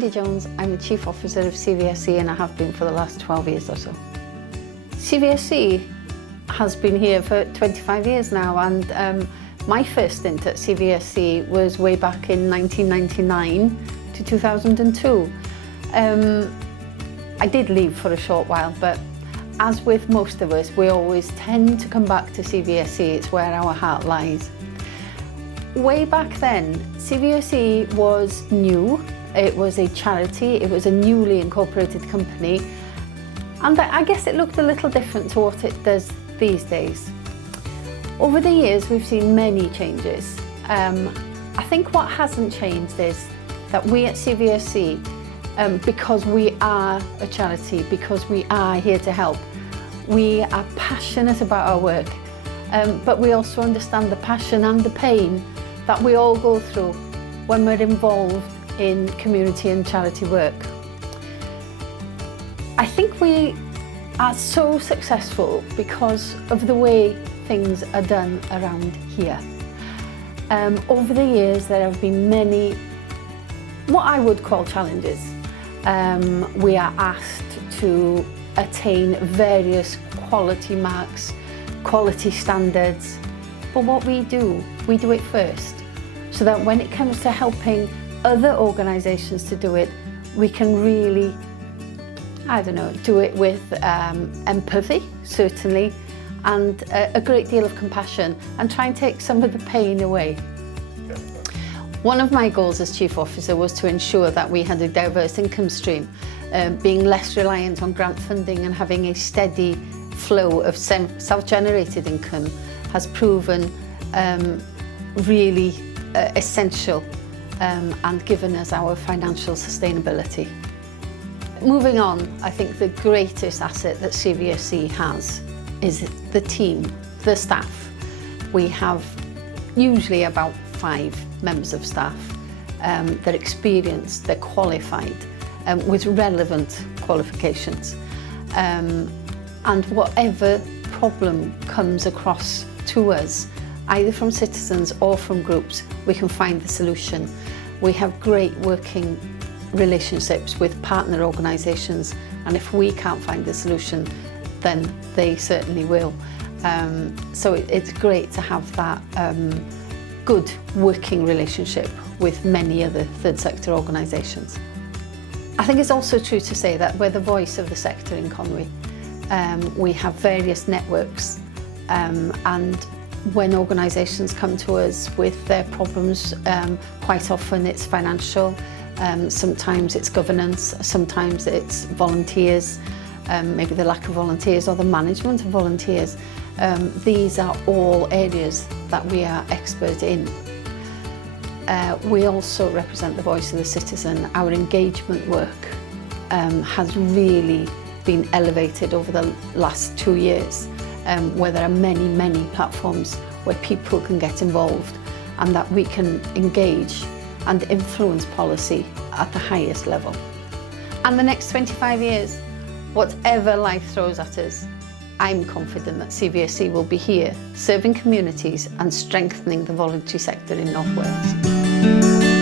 Wendy Jones. I'm the Chief Officer of CVSC and I have been for the last 12 years or so. CVSC has been here for 25 years now, and my first stint at CVSC was way back in 1999 to 2002. I did leave for a short while, but as with most of us, we always tend to come back to CVSC. It's where our heart lies. Way back then, CVSC was new. It was a charity, it was a newly incorporated company, and I guess it looked a little different to what it does these days. Over the years, we've seen many changes. I think what hasn't changed is that we at CVSC, because we are a charity, because we are here to help, we are passionate about our work, but we also understand the passion and the pain that we all go through when we're involved in community and charity work. I think we are so successful because of the way things are done around here. Over the years, there have been many, what I would call challenges. We are asked to attain various quality marks, quality standards, but what we do it first, so that when it comes to helping other organisations to do it, we can really, do it with empathy, certainly, and a great deal of compassion, and try and take some of the pain away. One of my goals as Chief Officer was to ensure that we had a diverse income stream, being less reliant on grant funding and having a steady flow of self-generated income has proven really essential and given us our financial sustainability. Moving on, I think the greatest asset that CVSC has is the team, the staff. We have usually about 5 members of staff. They're experienced, they're qualified, with relevant qualifications. And whatever problem comes across to us, either from citizens or from groups, we can find the solution. We have great working relationships with partner organisations, and if we can't find the solution, then they certainly will. So it's great to have that good working relationship with many other third sector organisations. I think it's also true to say that we're the voice of the sector in Conwy. We have various networks, and when organisations come to us with their problems, quite often it's financial, sometimes it's governance, sometimes it's volunteers, maybe the lack of volunteers or the management of volunteers. These are all areas that we are expert in. We also represent the voice of the citizen. Our engagement work has really been elevated over the last 2 years, where there are many platforms where people can get involved and that we can engage and influence policy at the highest level. And the next 25 years, whatever life throws at us, I'm confident that CVSC will be here, serving communities and strengthening the voluntary sector in North Wales.